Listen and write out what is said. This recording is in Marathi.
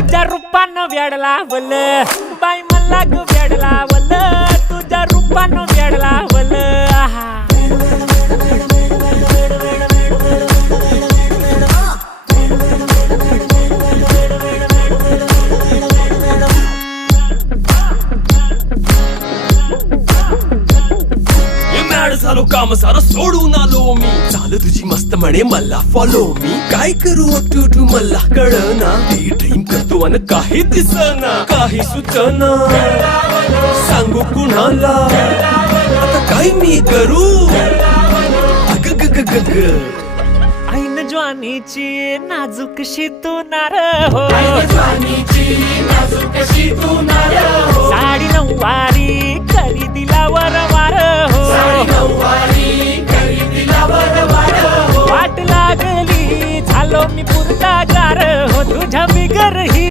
तुझ्या रूपानं वेड लावल बाई मला ग वेड लावल तुझ्या रूपानं वेड लावल झालो काम सारं सोडून आलो मी चाल तुझी मस्त म्हणे मला फॉलो मी काय करू टू मला कळना ती ड्रीम करतो अन काही दिसना काही सुचना सांगू कुणाला आता काय मी करू अग ग ग ग ग ऐन ज्वानीची नाजूकशी तू नार हो साडी नऊवारी करी दिला वरवार हो वाट लागली झालो मी पुरता गार हो तुझ्या बिगर ही